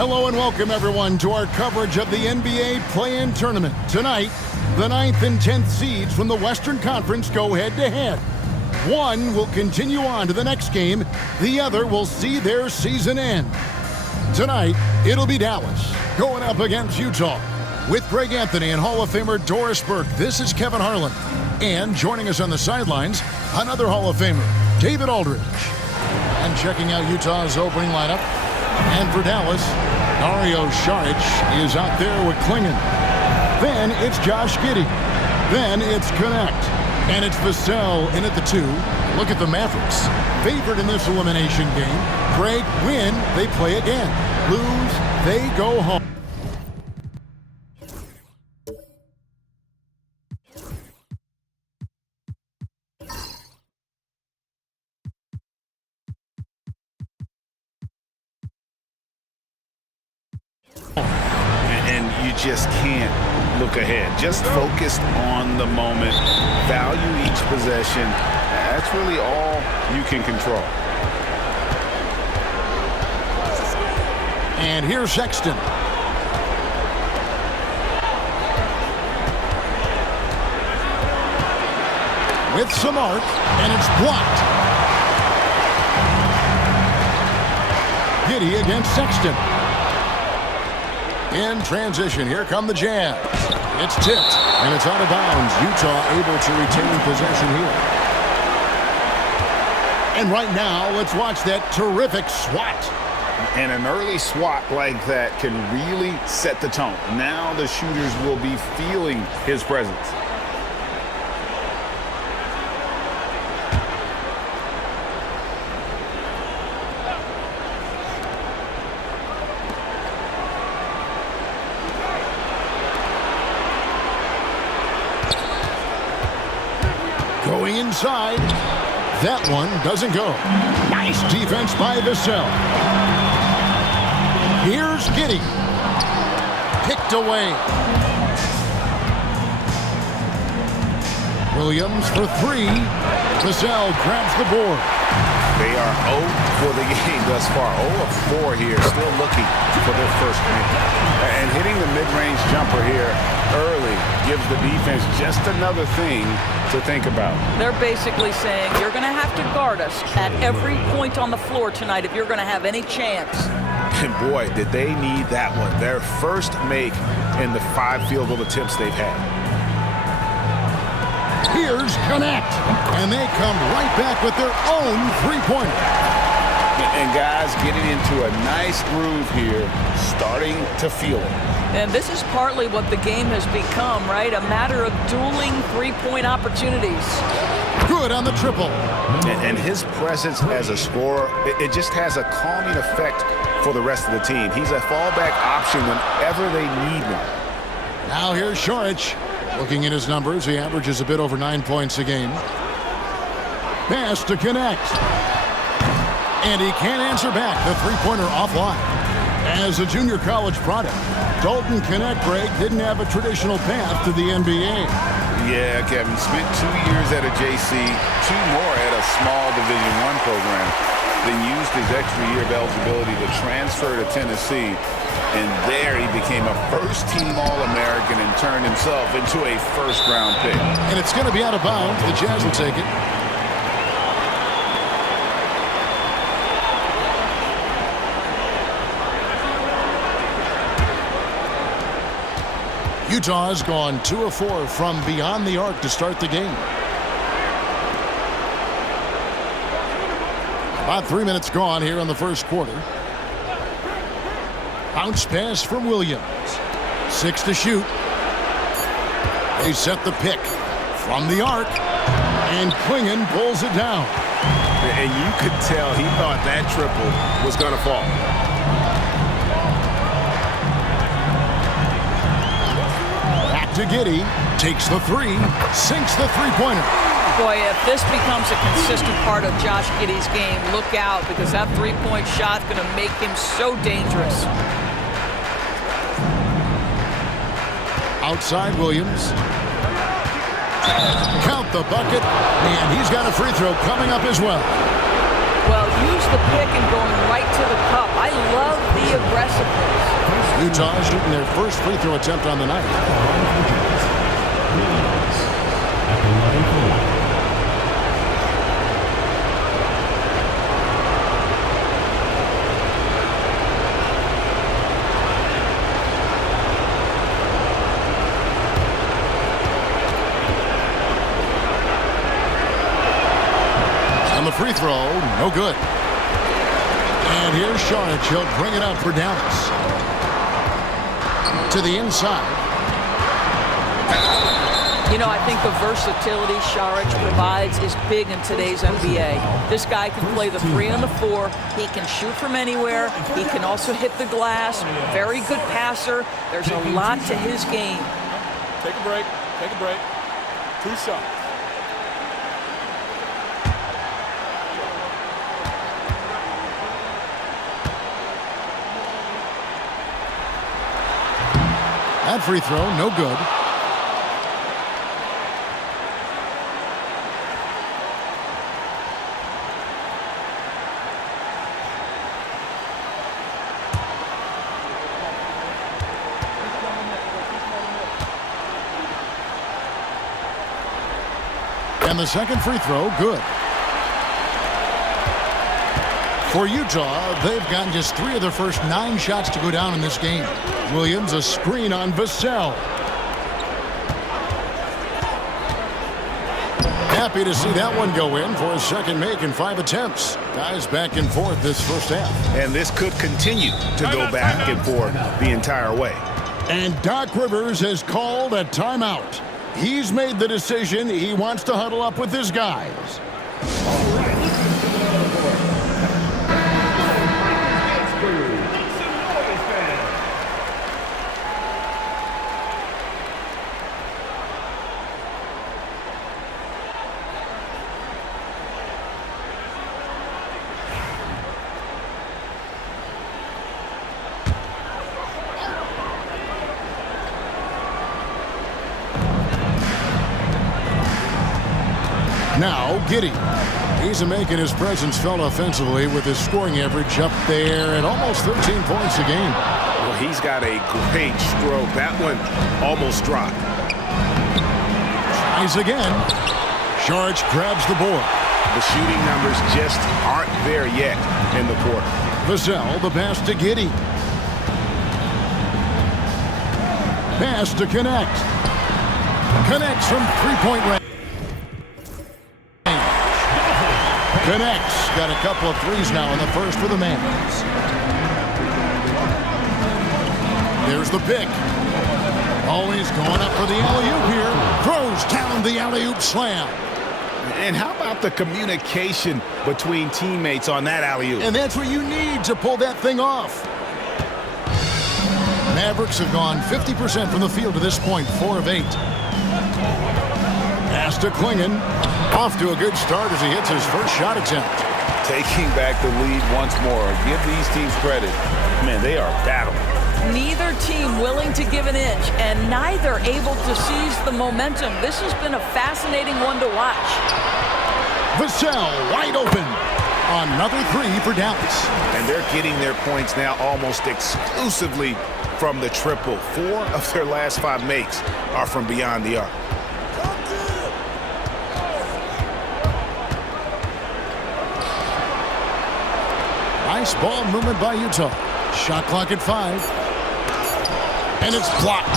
Hello and welcome, everyone, to our coverage of the NBA Play-In Tournament. Tonight, the 9th and 10th seeds from the Western Conference go head-to-head. One will continue on to the next game. The other will see their season end. Tonight, it'll be Dallas going up against Utah. With Greg Anthony and Hall of Famer Doris Burke, this is Kevin Harlan. And joining us on the sidelines, another Hall of Famer, David Aldridge. And checking out Utah's opening lineup. And for Dallas, Dario Saric is out there with Clingan. Then it's Josh Giddey. Then it's Connect. And it's Vassell in at the 2. Look at the Mavericks. Favored in this elimination game. Greg, win, they play again. Lose, they go home. And you just can't look ahead. Just focus on the moment. Value each possession. That's really all you can control. And here's Sexton. With some arc, and it's blocked. Giddey against Sexton. In transition, here come the Jazz. It's tipped, and it's out of bounds. Utah able to retain possession here. And right now, let's watch that terrific swat. And an early swat like that can really set the tone. Now the shooters will be feeling his presence. Going inside. That one doesn't go. Nice defense by Vassell. Here's Giddey. Picked away. Williams for 3. Vassell grabs the board. They are 0 for the game thus far. 0 of 4 here, still looking for their first win. And hitting the mid-range jumper here early gives the defense just another thing to think about. They're basically saying you're going to have to guard us at every point on the floor tonight if you're going to have any chance. And boy, did they need that one. Their first make in the 5 field goal attempts they've had. Here's Connect. And they come right back with their own three-pointer. And guys getting into a nice groove here, starting to feel it. And this is partly what the game has become, right? A matter of dueling three-point opportunities. Good on the triple. And his presence as a scorer, it just has a calming effect for the rest of the team. He's a fallback option whenever they need one. Now here's Saric. Looking at his numbers, he averages a bit over 9 points a game. Pass to Connect. And he can't answer back. The three-pointer offline. As a junior college product, Dalton Connect, Greg, didn't have a traditional path to the NBA. Yeah, Kevin, spent 2 years at a JC, 2 more at a small Division I program, then used his extra year of eligibility to transfer to Tennessee. And there he became a first-team All-American and turned himself into a first-round pick. And it's going to be out of bounds. The Jazz will take it. Utah's gone 2 of 4 from beyond the arc to start the game. About 3 minutes gone here in the first quarter. Bounce pass from Williams. 6 to shoot. They set the pick from the arc. And Clingan pulls it down. And you could tell he thought that triple was going to fall. To Giddey, takes the 3, sinks the three-pointer. Boy, if this becomes a consistent part of Josh Giddey's game, look out, because that three-point shot's going to make him so dangerous. Outside Williams. Count the bucket, and he's got a free throw coming up as well. Well, use the pick and going right to the cup. I love the aggressiveness. Utah shooting their first free throw attempt on the night. On the free throw, no good. And here's Saric. He'll bring it up for Dallas. To the inside. You know, I think the versatility Saric provides is big in today's NBA. This guy can play the 3 and the 4. He can shoot from anywhere. He can also hit the glass. Very good passer. There's a lot to his game. Take a break. Take a break. 2 shots. That free throw, no good. And the second free throw, good. For Utah, they've gotten just 3 of their first 9 shots to go down in this game. Williams, a screen on Vassell. Happy to see that one go in for a second make in 5 attempts. Guys back and forth this first half. And this could continue to go back and forth the entire way. And Doc Rivers has called a timeout. He's made the decision. He wants to huddle up with his guys. Now, Giddey. He's making his presence felt offensively with his scoring average up there at almost 13 points a game. Well, he's got a great stroke. That one almost dropped. Tries again. Saric grabs the board. The shooting numbers just aren't there yet in the quarter. Vassell, the pass to Giddey. Pass to Connect. Connects from three-point range. Connects. Got a couple of threes now in the first for the Mavericks. There's the pick. Always going up for the alley-oop here. Throws down the alley-oop slam. And how about the communication between teammates on that alley-oop? And that's what you need to pull that thing off. Mavericks have gone 50% from the field to this point, 4 of 8. Pass to Clingan. Off to a good start as he hits his first shot attempt. Taking back the lead once more. Give these teams credit. Man, they are battling. Neither team willing to give an inch, and neither able to seize the momentum. This has been a fascinating one to watch. Vassell wide open. Another 3 for Dallas. And they're getting their points now almost exclusively from the triple. 4 of their last 5 makes are from beyond the arc. Nice ball movement by Utah. Shot clock at 5. And it's blocked.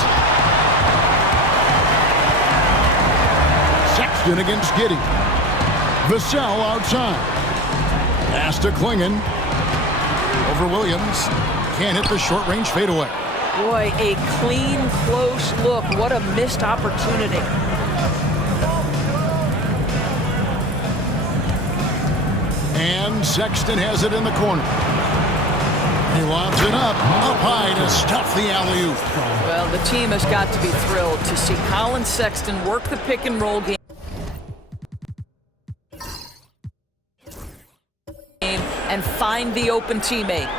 Sexton against Giddey. Vassell outside. Pass to Clingan. Over Williams. Can't hit the short-range fadeaway. Boy, a clean, close look. What a missed opportunity. And Sexton has it in the corner. He lobs it up high to stuff the alley-oop. Well, the team has got to be thrilled to see Colin Sexton work the pick-and-roll game and find the open teammate.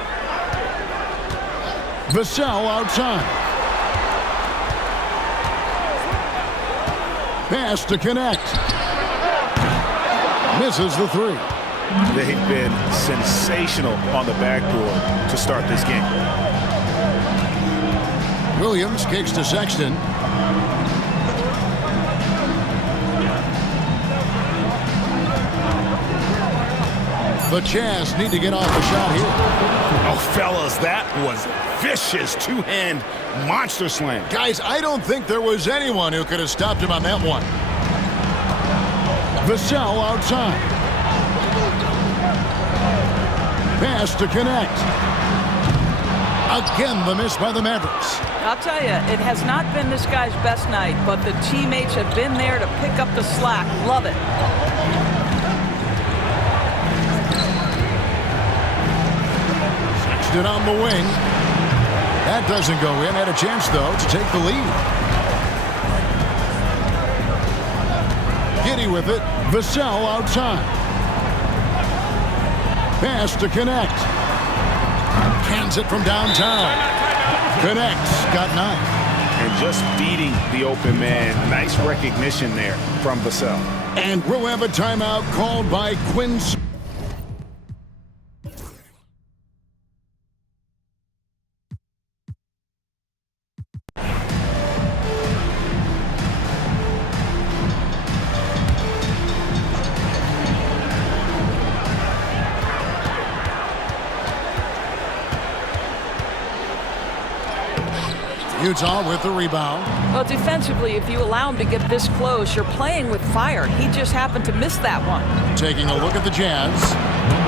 Vassell outside. Pass to Connect. Misses the 3. They've been sensational on the backboard to start this game. Williams kicks to Sexton. The Jazz need to get off the shot here. Oh, fellas, that was vicious two-hand monster slam. Guys, I don't think there was anyone who could have stopped him on that one. Vassell outside. Pass to connect. Again, the miss by the Mavericks. I'll tell you, it has not been this guy's best night, but the teammates have been there to pick up the slack. Love it. Sexton on the wing. That doesn't go in. Had a chance, though, to take the lead. Giddey with it. Vassell outside. Pass to connect. Cans it from downtown. Connects. Got 9. And just beating the open man. Nice recognition there from Vassell. And we'll have a timeout called by Quinn. Utah with the rebound. Well, defensively, if you allow him to get this close, you're playing with fire. He just happened to miss that one. Taking a look at the Jazz,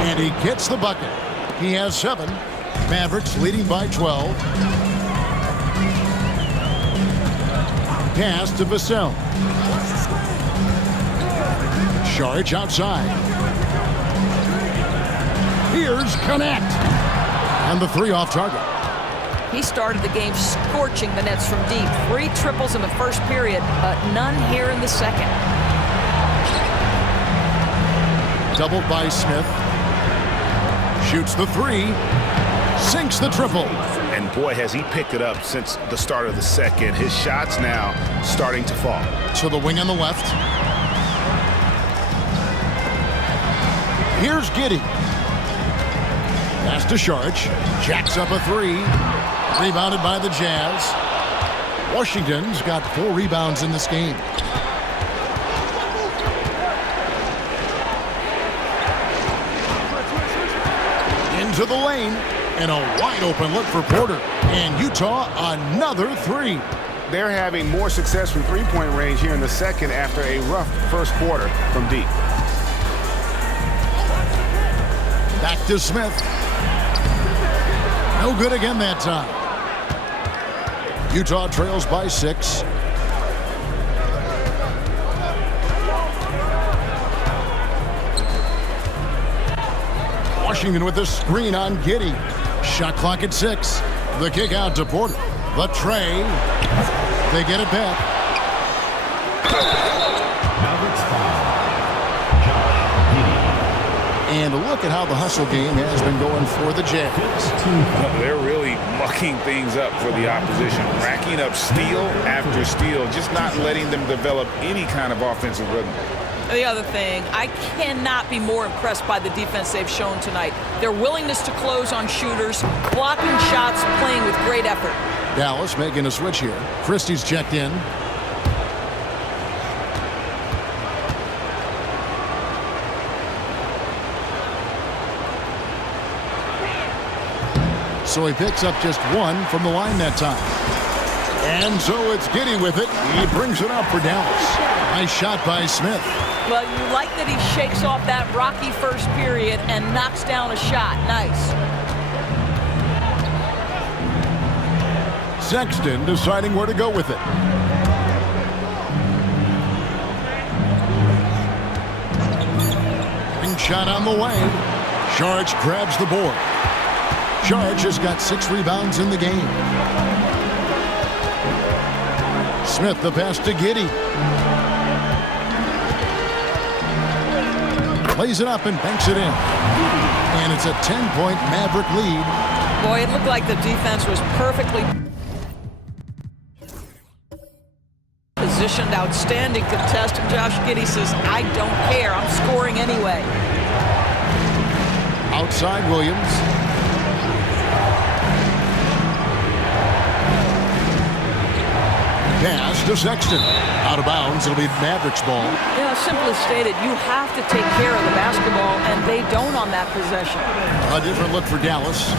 and he gets the bucket. He has 7. Mavericks leading by 12. Pass to Vassell. Saric outside. Here's Connect. And the 3 off target. He started the game scorching the Nets from deep. 3 triples in the first period, but none here in the second. Doubled by Smith. Shoots the 3. Sinks the triple. And boy, has he picked it up since the start of the second. His shots now starting to fall. To the wing on the left. Here's Giddey. Pass to Saric. Jacks up a 3. Rebounded by the Jazz. Washington's got 4 rebounds in this game. Into the lane. And a wide open look for Porter. And Utah another 3. They're having more success from three-point range here in the second after a rough first quarter from deep. Back to Smith. No good again that time. Utah trails by 6. Washington with the screen on Giddey. Shot clock at 6. The kick out to Porter. The tray. They get it back. And look at how the hustle game has been going for the Jazz. They're really mucking things up for the opposition, racking up steal after steal, just not letting them develop any kind of offensive rhythm. The other thing, I cannot be more impressed by the defense they've shown tonight. Their willingness to close on shooters, blocking shots, playing with great effort. Dallas making a switch here. Christie's checked in. So he picks up just 1 from the line that time. And so it's Giddey with it. He brings it up for Dallas. Nice shot by Smith. Well, you like that he shakes off that rocky first period and knocks down a shot. Nice. Sexton deciding where to go with it. Ring shot on the way. Saric grabs the board. Saric has got 6 rebounds in the game. Smith the pass to Giddey. Lays it up and banks it in. And it's a 10-point Maverick lead. Boy, it looked like the defense was perfectly positioned. Outstanding contest. And Josh Giddey says, I don't care. I'm scoring anyway. Outside Williams. Pass to Sexton. Out of bounds. It'll be Mavericks ball. Yeah, simply stated, you have to take care of the basketball, and they don't on that possession. A different look for Dallas.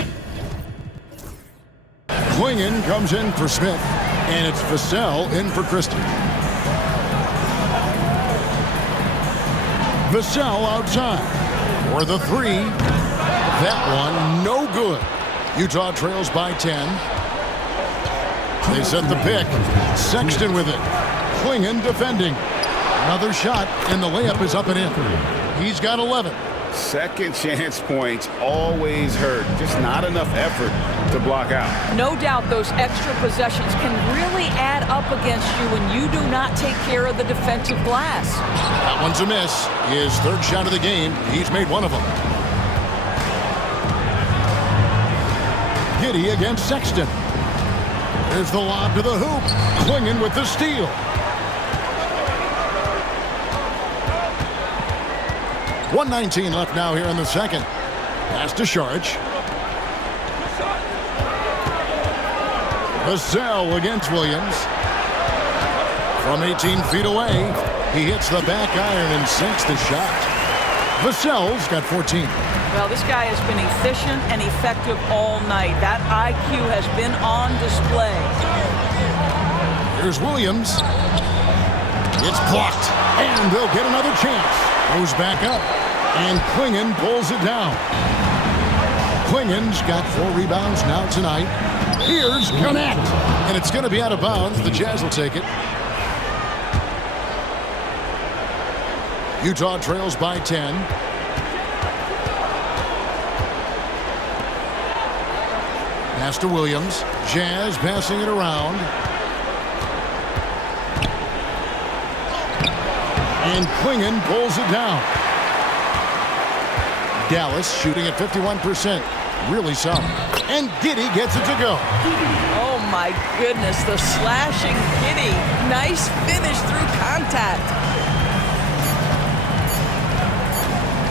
Clingan comes in for Smith, and it's Vassell in for Christie. Vassell outside for the three. That one no good. Utah trails by 10. They set the pick. Sexton with it. Clingan defending. Another shot, and the layup is up and in. He's got 11. Second chance points always hurt. Just not enough effort to block out. No doubt those extra possessions can really add up against you when you do not take care of the defensive glass. That one's a miss. His third shot of the game. He's made one of them. Giddey against Sexton. There's the lob to the hoop. Clingan with the steal. .119 left now here in the second. Pass to Saric. Vassell against Williams. From 18 feet away, he hits the back iron and sinks the shot. Vassell's got 14. Well, this guy has been efficient and effective all night. That IQ has been on display. Here's Williams. It's blocked, and they'll get another chance. Goes back up, and Clingan pulls it down. Clingan's got 4 rebounds now tonight. Here's Connect, and it's going to be out of bounds. The Jazz will take it. Utah trails by 10. Pass to Williams. Jazz passing it around. And Clingan pulls it down. Dallas shooting at 51%. Really solid. And Giddey gets it to go. Oh my goodness, the slashing Giddey. Nice finish through contact.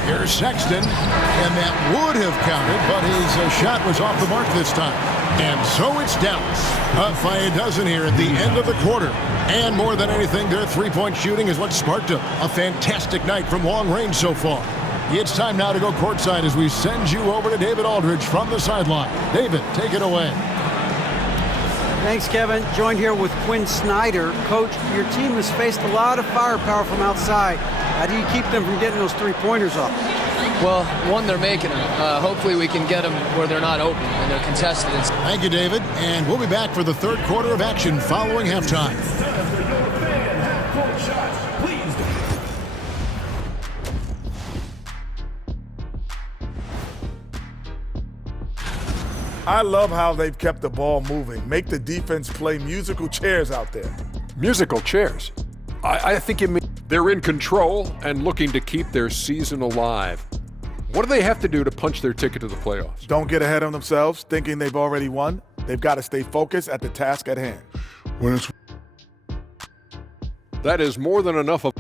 Here's Sexton, and that would have counted, but his shot was off the mark this time. And so it's Dallas, up by a dozen here at the end of the quarter. And more than anything, their three-point shooting is what sparked them. A fantastic night from long range so far. It's time now to go courtside as we send you over to David Aldridge from the sideline. David, take it away. Thanks, Kevin. Joined here with Quinn Snyder. Coach, your team has faced a lot of firepower from outside. How do you keep them from getting those three-pointers off? Well, one, they're making them. Hopefully we can get them where they're not open and they're contested. Thank you, David. And we'll be back for the third quarter of action following halftime. I love how they've kept the ball moving. Make the defense play musical chairs out there. Musical chairs? I think it means they're in control and looking to keep their season alive. What do they have to do to punch their ticket to the playoffs? Don't get ahead of themselves thinking they've already won. They've got to stay focused at the task at hand. That is more than enough of.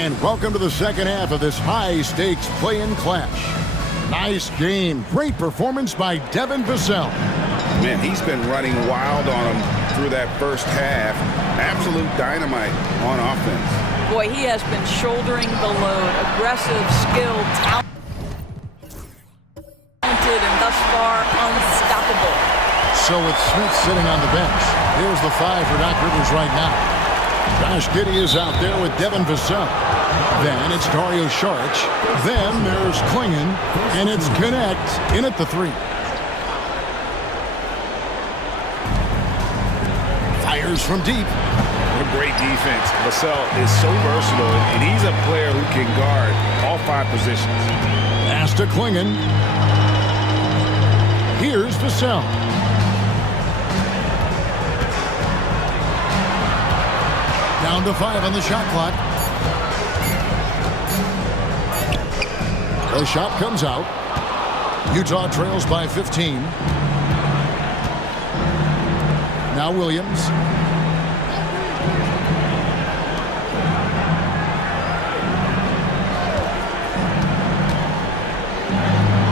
And welcome to the second half of this high-stakes play-in clash. Nice game. Great performance by Devin Vassell. Man, he's been running wild on him through that first half. Absolute dynamite on offense. Boy, he has been shouldering the load. Aggressive, skilled, talented, and thus far unstoppable. So with Smith sitting on the bench, here's the 5 for Doc Rivers right now. Josh Giddey is out there with Devin Vassell. Then it's Dario Saric. Then there's Clingan. And it's Connect in at the 3. Fires from deep. What a great defense. Vassell is so versatile, and he's a player who can guard all 5 positions. Pass to Clingan. Here's Vassell. Down to 5 on the shot clock. The shot comes out. Utah trails by 15. Now Williams.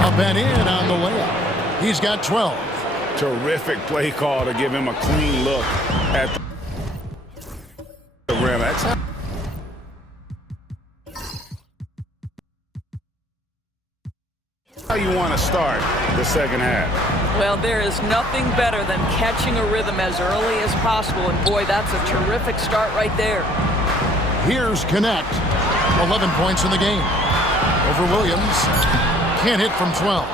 Up and in on the layup. He's got 12. Terrific play call to give him a clean look at the rim. That's how you want to start the second half. Well, there is nothing better than catching a rhythm as early as possible, and boy, that's a terrific start right there. Here's Connect. 11 points in the game. Over Williams. Can't hit from 12.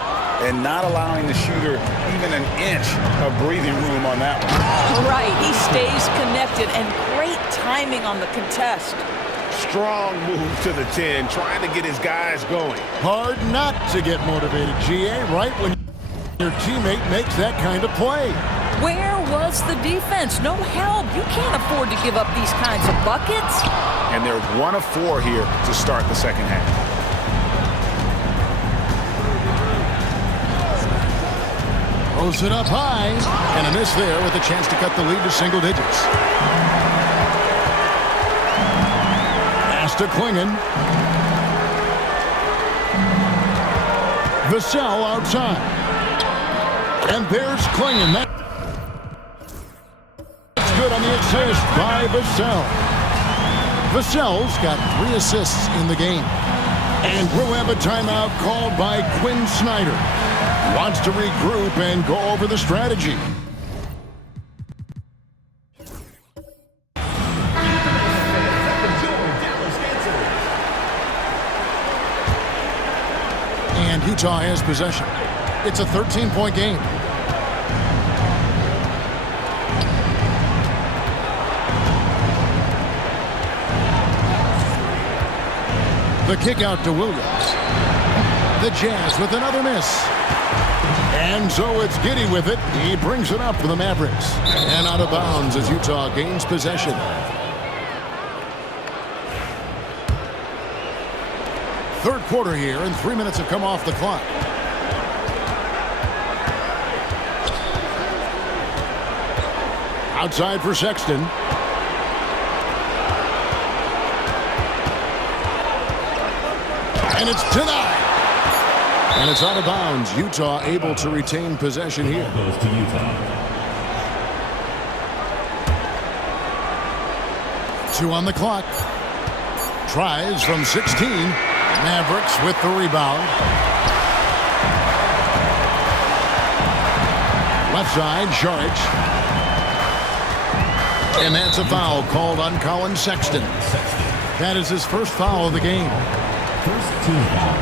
And not allowing the shooter even an inch of breathing room on that one. Right, he stays connected, and great timing on the contest. Strong move to the 10, trying to get his guys going. Hard not to get motivated, GA, right when your teammate makes that kind of play. Where was the defense? No help. You can't afford to give up these kinds of buckets. And they're 1 of 4 here to start the second half. Throws it up high, and a miss there with a chance to cut the lead to single digits. Pass to Clingan. Vassell outside. And there's Clingan. That's good on the assist by Vassell. Vassell's got 3 assists in the game. And we'll have a timeout called by Quinn Snyder. Wants to regroup and go over the strategy. And Utah has possession. It's a 13-point game. The kick out to Williams. The Jazz with another miss. And so it's Giddey with it. He brings it up for the Mavericks. And out of bounds as Utah gains possession. Third quarter here, and 3 minutes have come off the clock. Outside for Sexton. And it's denied. And it's out of bounds. Utah able to retain possession here. Goes to Utah. 2 on the clock. Tries from 16. Mavericks with the rebound. Left side, Šarić. And that's a foul called on Colin Sexton. That is his first foul of the game. First team foul.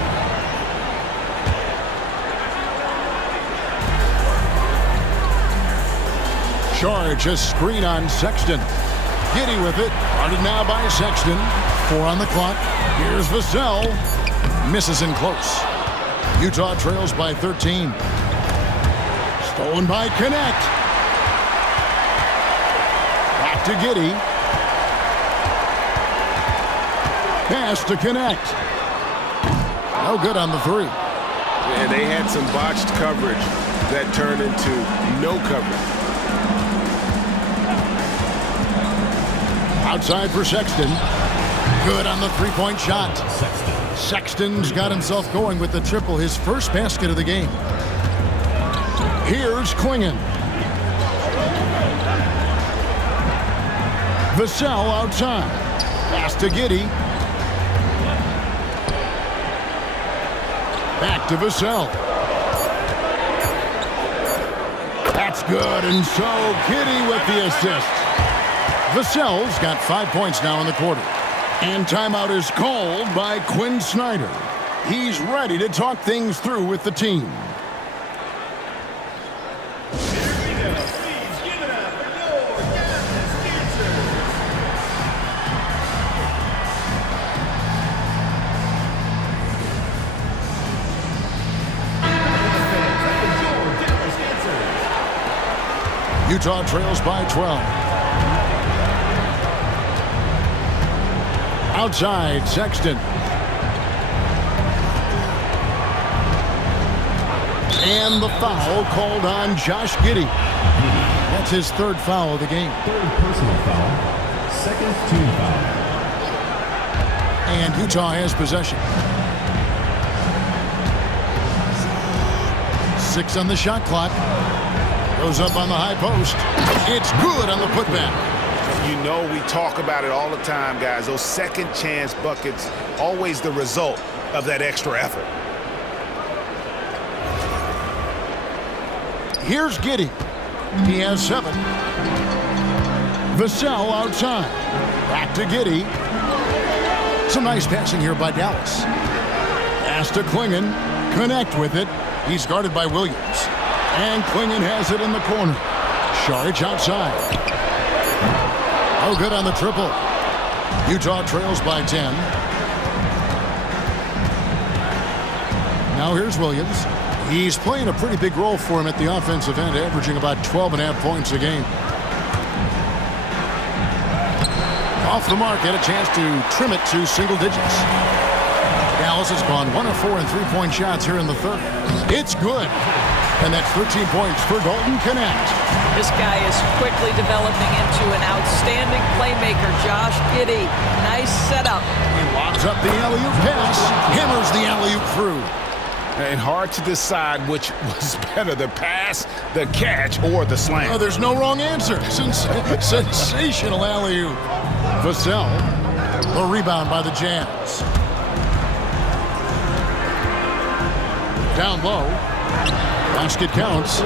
Šarić, a screen on Sexton. Giddey with it. Guarded now by Sexton. 4 on the clock. Here's Vassell. Misses in close. Utah trails by 13. Stolen by Connect. Back to Giddey. Pass to Connect. No good on the 3. And they had some botched coverage that turned into no coverage. Outside for Sexton. Good on the 3-point shot. Sexton's got himself going with the triple, his first basket of the game. Here's Clingan. Vassell outside. Pass to Giddey. Back to Vassell. That's good, and so Giddey with the assist. Vassell's got 5 points now in the quarter. And timeout is called by Quinn Snyder. He's ready to talk things through with the team. Utah trails by 12. Outside, Sexton. And the foul called on Josh Giddey. That's his third foul of the game. Third personal foul. Second team foul. And Utah has possession. 6 on the shot clock. Goes up on the high post. It's good on the putback. You know we talk about it all the time, guys. Those second chance buckets, always the result of that extra effort. Here's Giddey. He has 7. Vassell outside. Back to Giddey. Some nice passing here by Dallas. Pass to Clingan. Connect with it. He's guarded by Williams. And Clingan has it in the corner. Saric outside. Oh, good on the triple. Utah trails by 10. Now here's Williams. He's playing a pretty big role for him at the offensive end, averaging about 12.5 points a game. Off the mark, had a chance to trim it to single digits. Dallas has gone 1 of 4 in three-point shots here in the third. It's good. And that's 13 points for Dalton Connect. This guy is quickly developing into an outstanding playmaker, Josh Giddey. Nice setup. He locks up the alley-oop pass, hammers the alley-oop through. And hard to decide which was better, the pass, the catch, or the slam. Oh, there's no wrong answer. Sensational alley-oop. Vassell, the rebound by the Jazz. Down low. Basket counts.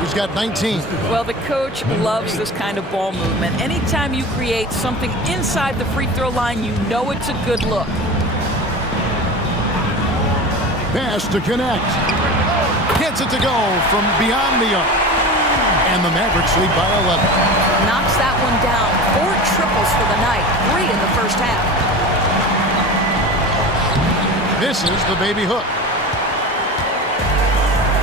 He's got 19. Well, the coach loves this kind of ball movement. Anytime you create something inside the free throw line, you know it's a good look. Pass to Connect. Gets it to go from beyond the arc. And the Mavericks lead by 11. Knocks that one down. 4 triples for the night. 3 in the first half. Misses the baby hook.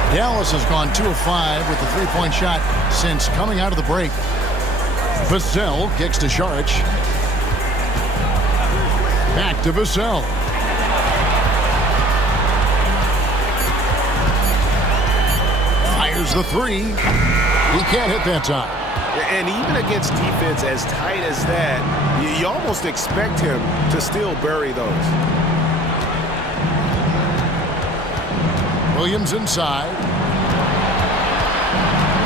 Dallas has gone 2 of 5 with the three-point shot since coming out of the break. Vassell kicks to Saric. Back to Vassell. Fires the 3. He can't hit that time. And even against defense as tight as that, you almost expect him to still bury those. Williams inside.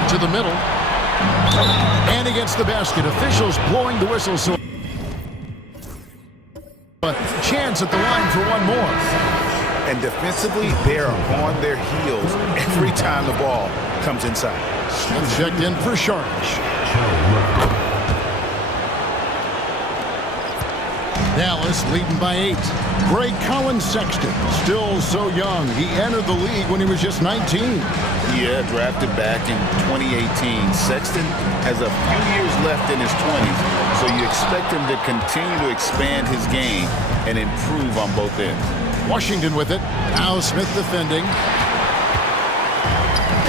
To the middle. And he gets the basket. Officials blowing the whistle. So a chance at the line for one more. And defensively, they are on their heels every time the ball comes inside. Smith checked in for Saric. Dallas leading by 8. Greg Collins Sexton, still so young. He entered the league when he was just 19. Yeah, drafted back in 2018. Sexton has a few years left in his 20s, so you expect him to continue to expand his game and improve on both ends. Washington with it. Now Smith defending.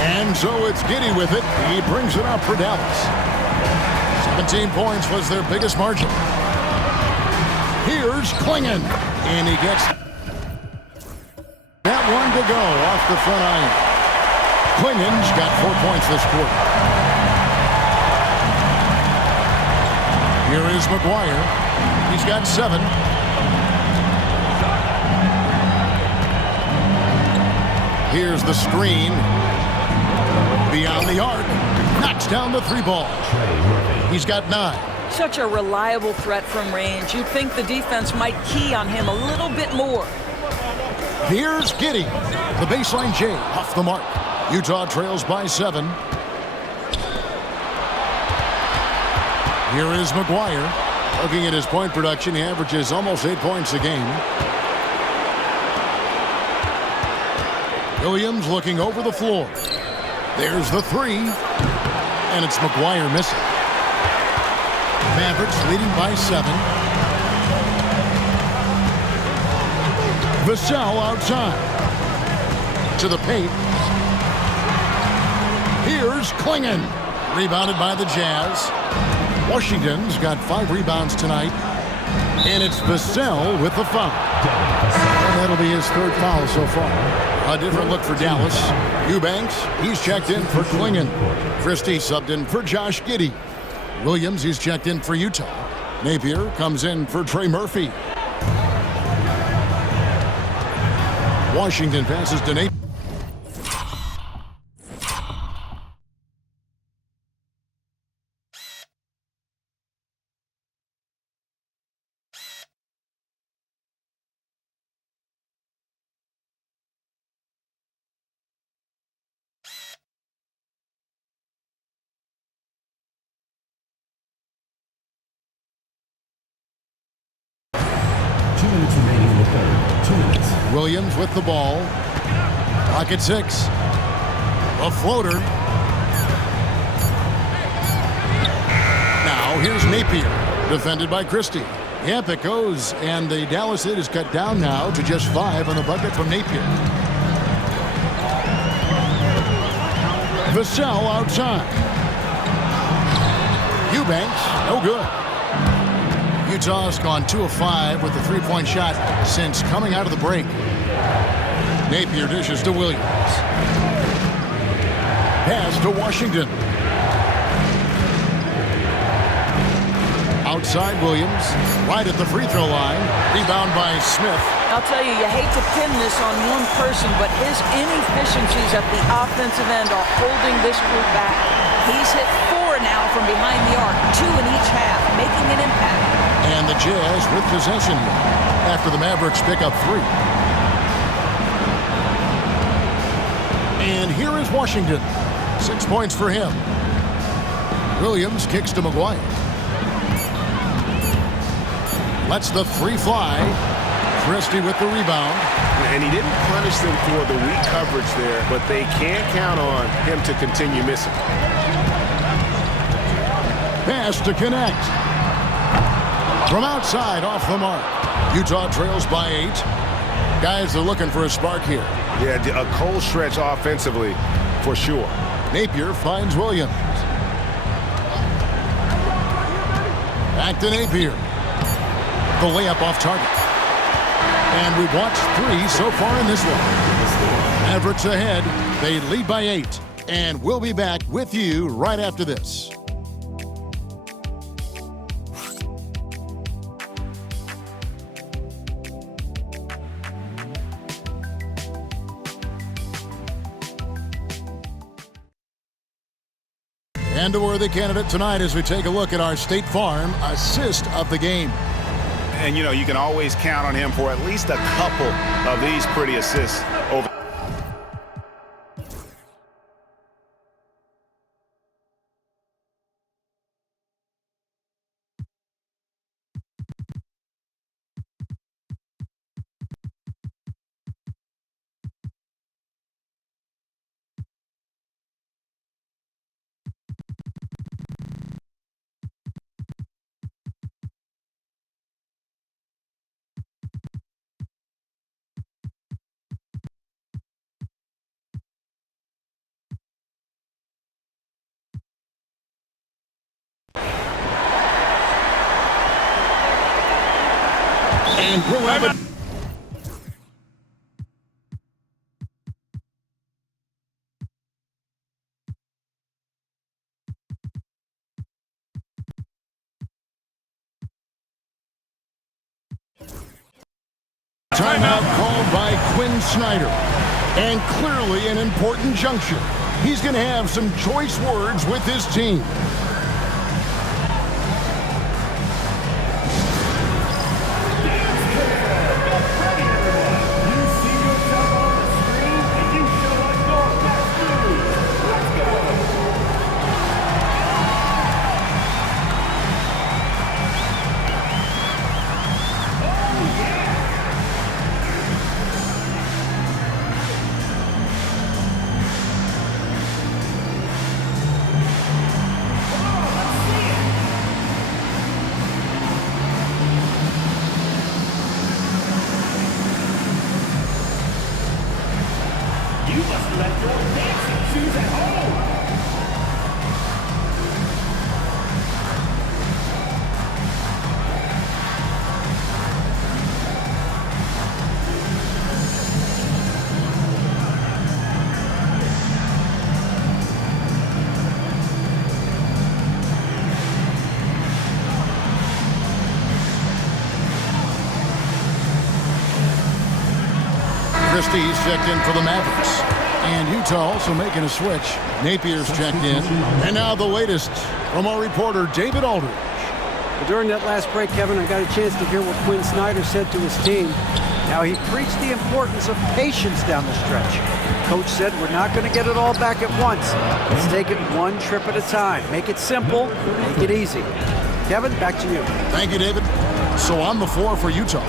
And so it's Giddey with it. He brings it up for Dallas. 17 points was their biggest margin. Here's Clingan. And he gets that one to go off the front iron. Clingan's got 4 points this quarter. Here is McGuire. He's got 7. Here's the screen. Beyond the arc. Knocks down the 3 ball. He's got 9. Such a reliable threat from range. You'd think the defense might key on him a little bit more. Here's Giddey. The baseline J off the mark. Utah trails by 7. Here is McGuire. Looking at his point production, he averages almost 8 points a game. Williams looking over the floor. There's the 3. And it's McGuire missing. Mavericks leading by 7. Vassell outside. To the paint. Here's Clingan. Rebounded by the Jazz. Washington's got 5 rebounds tonight. And it's Vassell with the foul. And that'll be his third foul so far. A different look for Dallas. Eubanks, he's checked in for Clingan. Christie subbed in for Josh Giddey. Williams, he's checked in for Utah. Napier comes in for Trey Murphy. Washington passes to Napier. Remaining in the third. 2 minutes. Williams with the ball. Clock at 6. A floater. Now here's Napier, defended by Christie. Yep, it goes, and the Dallas hit is cut down now to just 5 on the bucket from Napier. Vassell outside. Eubanks, no good. Utah's gone 2 of 5 with the three-point shot since coming out of the break. Napier dishes to Williams. Pass to Washington. Outside Williams, right at the free throw line. Rebound by Smith. I'll tell you, you hate to pin this on one person, but his inefficiencies at the offensive end are holding this group back. He's hit 4 now from behind the arc, 2 in each half, making an impact. And the Jazz with possession after the Mavericks pick up 3. And here is Washington. 6 points for him. Williams kicks to McGuire. Lets the three fly. Christie with the rebound. And he didn't punish them for the weak coverage there, but they can't count on him to continue missing. Pass to connect. From outside, off the mark. Utah trails by 8. Guys are looking for a spark here. Yeah, a cold stretch offensively, for sure. Napier finds Williams. Back to Napier. The layup off target. And we've watched 3 so far in this one. Mavericks ahead. They lead by 8. And we'll be back with you right after this. And a worthy candidate tonight as we take a look at our State Farm assist of the game. And, you can always count on him for at least a couple of these pretty assists over. And we'll have it. Timeout called by Quinn Snyder. And clearly an important juncture. He's going to have some choice words with his team. Christie's checked in for the Mavericks. And Utah also making a switch. Napier's checked in. And now the latest from our reporter, David Aldridge. During that last break, Kevin, I got a chance to hear what Quinn Snyder said to his team. Now, he preached the importance of patience down the stretch. Coach said, we're not going to get it all back at once. Let's take it one trip at a time. Make it simple, make it easy. Kevin, back to you. Thank you, David. So on the floor for Utah.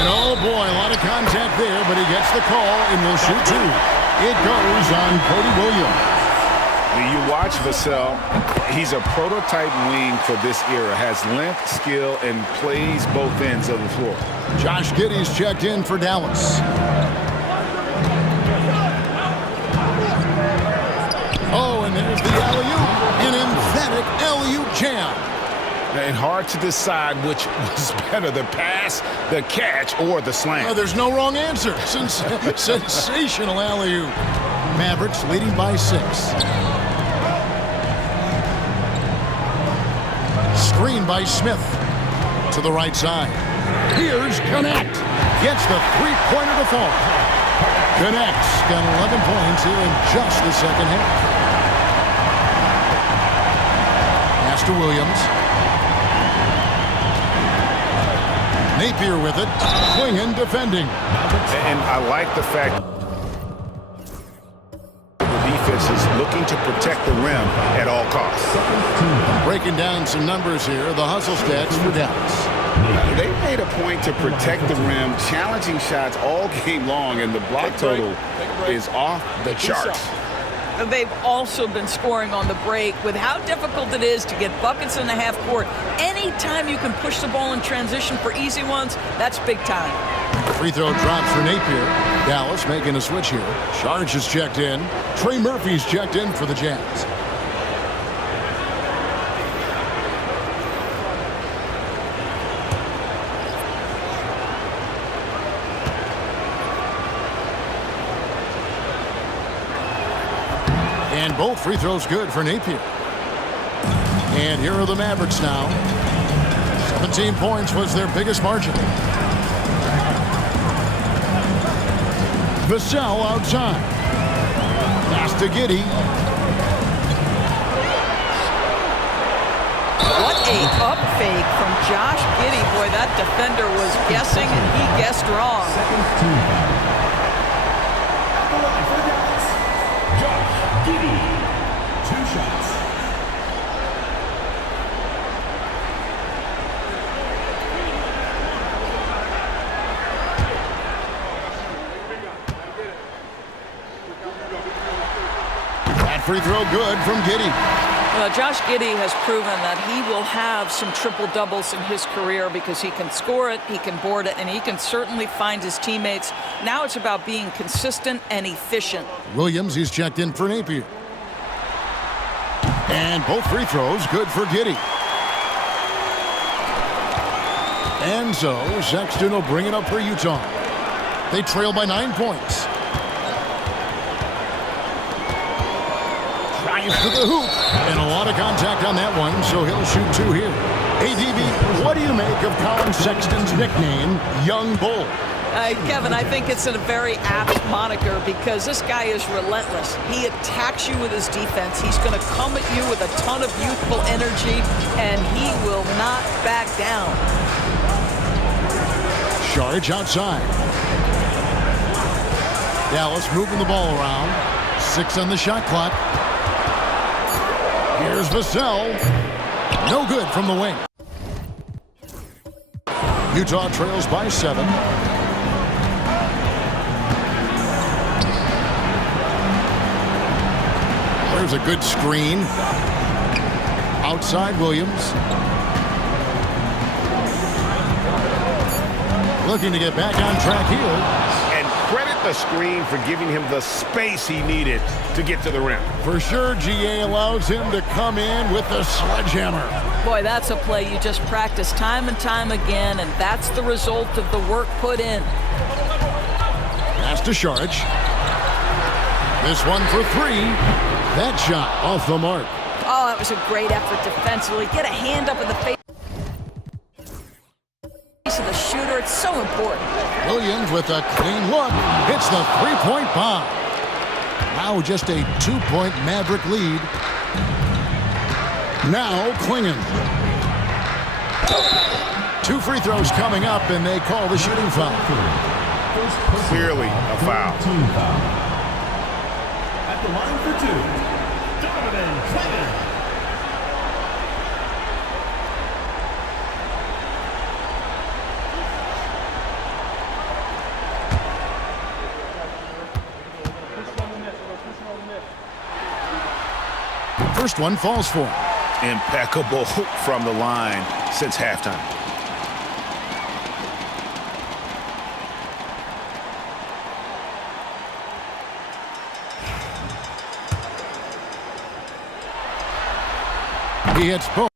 And oh boy, a lot of contact there, but he gets the call and will shoot two. It goes on Cody Williams. When you watch Vassell, he's a prototype wing for this era. Has length, skill, and plays both ends of the floor. Josh Giddey's checked in for Dallas. Oh, and there's the alley-oop. An emphatic alley-oop jam. And hard to decide which was better, the pass, the catch, or the slam. There's no wrong answer. Sensational alley-oop. Mavericks leading by 6. Screen by Smith to the right side. Here's Connect. Gets the three-pointer to fall. Connect's got 11 points here in just the second half. Pass to Williams. Napier with it. Clingan defending. And I like the fact the defense is looking to protect the rim at all costs. Breaking down some numbers here, the hustle stats for Dallas. They made a point to protect the rim, challenging shots all game long, and the block total is off the charts. They've also been scoring on the break. With how difficult it is to get buckets in the half court, anytime you can push the ball in transition for easy ones, that's big time. Free throw drops for Napier. Dallas making a switch here. Sharge is checked in. Trey Murphy's checked in for the Jazz. And both free throws good for Napier. And here are the Mavericks now. 17 points was their biggest margin. Vassell outside. Pass to Giddey. What a up fake from Josh Giddey. Boy, that defender was guessing, and he guessed wrong. Giddey, 2 shots. That free throw good from Giddey. Josh Giddey has proven that he will have some triple-doubles in his career because he can score it, he can board it, and he can certainly find his teammates. Now it's about being consistent and efficient. Williams, he's checked in for Napier. And both free throws good for Giddey. And so Sexton will bring it up for Utah. They trail by 9 points. Drives to the hoop. And a lot of contact on that one, so he'll shoot 2 here. ADB, what do you make of Colin Sexton's nickname, Young Bull? Kevin, I think it's a very apt moniker because this guy is relentless. He attacks you with his defense. He's going to come at you with a ton of youthful energy, and he will not back down. Charge outside. Dallas moving the ball around. 6 on the shot clock. Here's Vassell. No good from the wing. Utah trails by 7. There's a good screen. Outside Williams. Looking to get back on track here. And credit the screen for giving him the space he needed to get to the rim. For sure, GA allows him to come in with the sledgehammer. Boy, that's a play you just practice time and time again, and that's the result of the work put in. Pass to Sharge. This one for 3. That shot off the mark. Oh, that was a great effort defensively. Get a hand up in the face of the shooter It's so important. Williams with a clean look. Hits the three-point bomb. Now just a 2-point Maverick lead. Now Clingan. 2 free throws coming up, and they call the shooting foul. Clearly a foul. At the line for 2, Donovan Clingan. First one falls for him. Impeccable from the line since halftime. He hits both.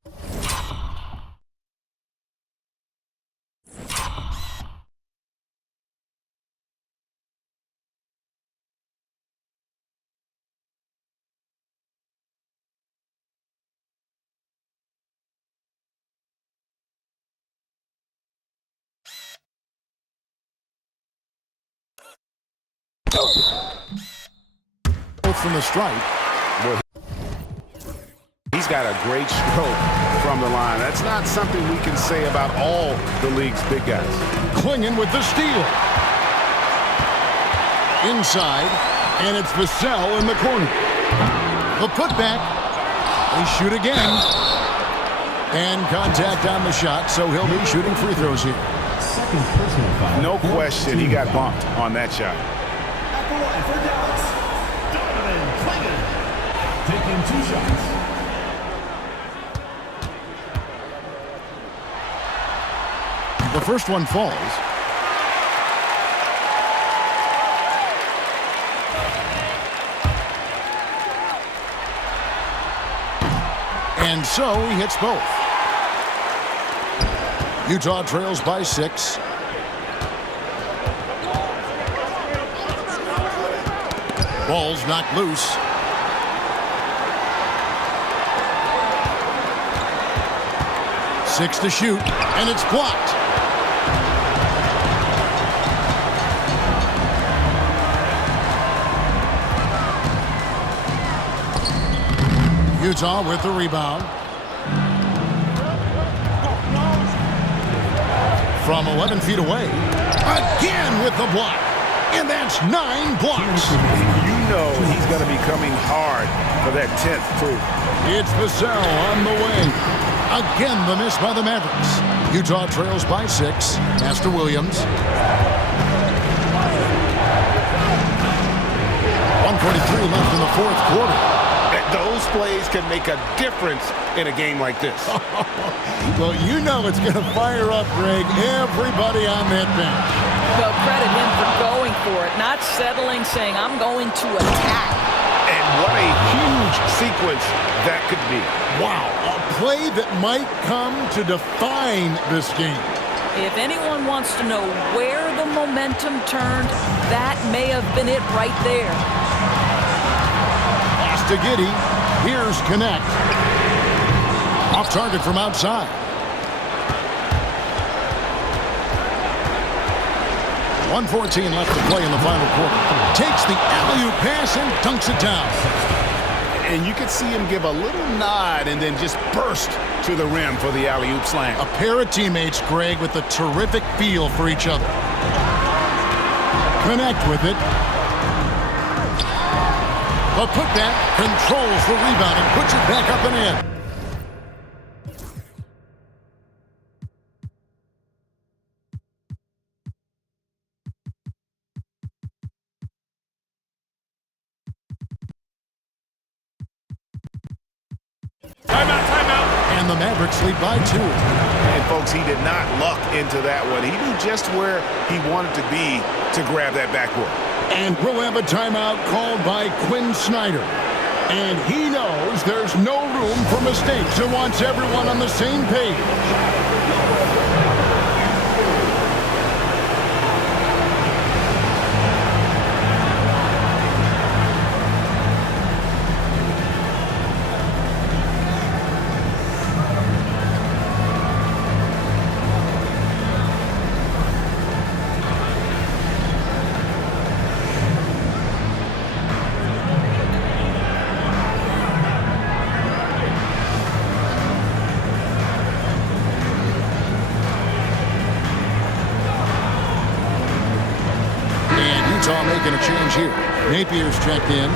From the stripe. Well, he's got a great stroke from the line. That's not something we can say about all the league's big guys. Clingan with the steal. Inside, and it's Vassell in the corner. The putback. They shoot again. And contact on the shot, so he'll be shooting free throws here. Second personal foul. No question he got bumped on that shot. At the line for Dallas, Donovan Clingan. Taking 2 shots. The first one falls. And so he hits both. Utah trails by 6. Ball's knocked loose. Six to shoot, and it's blocked. Utah with the rebound. From 11 feet away. Again with the block. And that's 9 blocks. You know he's going to be coming hard for that 10th too. It's Vassell on the wing. Again the miss by the Mavericks. Utah trails by 6. Master Williams. 1:43 left in the 4th quarter. Those plays can make a difference in a game like this. Well, you know it's going to fire up, Greg, everybody on that bench. They'll credit him for going for it, not settling, saying, I'm going to attack. And what a huge sequence that could be. Wow, a play that might come to define this game. If anyone wants to know where the momentum turned, that may have been it right there. To Giddey. Here's Connect. Off target from outside. 1:14 left to play in the final quarter. Takes the alley-oop pass and dunks it down. And you could see him give a little nod and then just burst to the rim for the alley-oop slam. A pair of teammates, Greg, with a terrific feel for each other. Connect with it. The putback controls the rebound and puts it back up and in. Timeout. And the Mavericks lead by 2. And folks, he did not luck into that one. He knew just where he wanted to be to grab that backboard. And we'll have a timeout called by Quinn Snyder. And he knows there's no room for mistakes and wants everyone on the same page. Napier's checked in.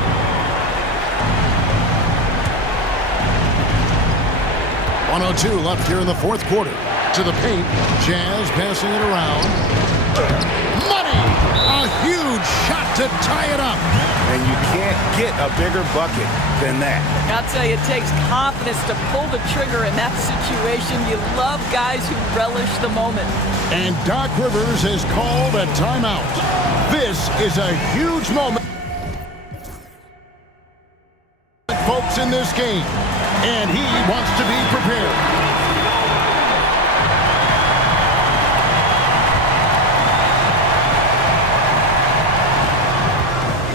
.102 left here in the fourth quarter. To the paint. Jazz passing it around. Money! A huge shot to tie it up. And you can't get a bigger bucket than that. I'll tell you, it takes confidence to pull the trigger in that situation. You love guys who relish the moment. And Doc Rivers has called a timeout. This is a huge moment, folks, in this game. And he wants to be prepared.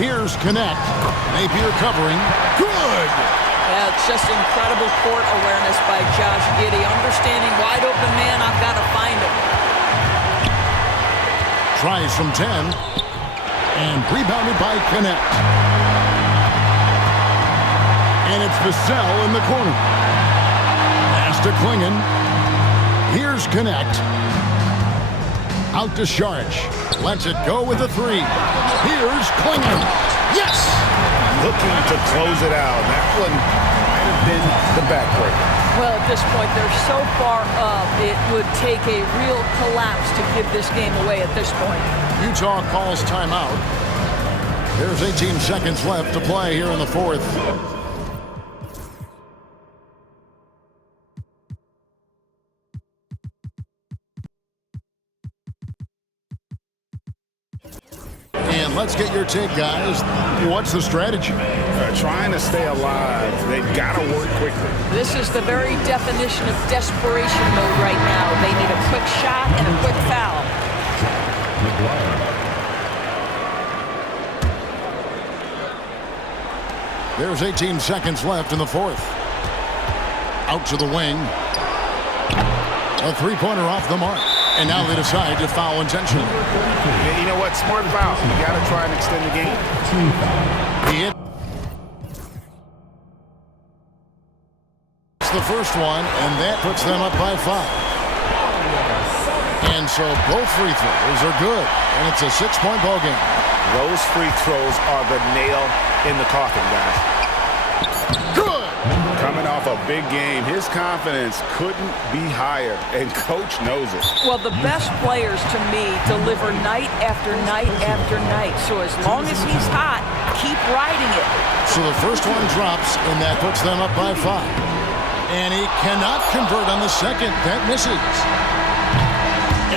Here's Connect. Napier covering. Good! Yeah, it's just incredible court awareness by Josh Giddey. Understanding wide open man, I've got to find him. Tries from 10. And rebounded by Connect. And it's Vassell in the corner. Pass to Clingan. Here's Connect. Out to Saric. Lets it go with a three. Here's Clingan. Yes! Looking to close it out. That one might have been the backbreaker. Well, at this point, they're so far up, it would take a real collapse to give this game away at this point. Utah calls timeout. There's 18 seconds left to play here in the fourth. And let's get your take, guys. What's the strategy? Trying to stay alive. They've got to work quickly. This is the very definition of desperation mode right now. They need a quick shot and a quick foul. There's 18 seconds left in the fourth. Out to the wing. A three-pointer off the mark. And now they decide to foul intentionally. Yeah, you know what? Smart foul. You got to try and extend the game. He hit the first one, and that puts them up by 5. And so both free throws are good, and it's a 6-point ball game. Those free throws are the nail in the coffin, guys. Good! Coming off a big game, his confidence couldn't be higher, and Coach knows it. Well, the best players, to me, deliver night after night after night. So as long as he's hot, keep riding it. So the first one drops, and that puts them up by 5. And he cannot convert on the second. That misses.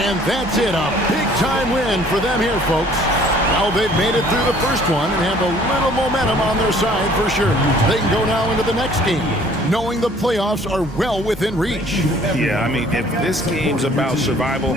And that's it. A big-time win for them here, folks. Now they've made it through the first one and have a little momentum on their side for sure. They can go now into the next game, knowing the playoffs are well within reach. Yeah, I mean, if this game's about survival,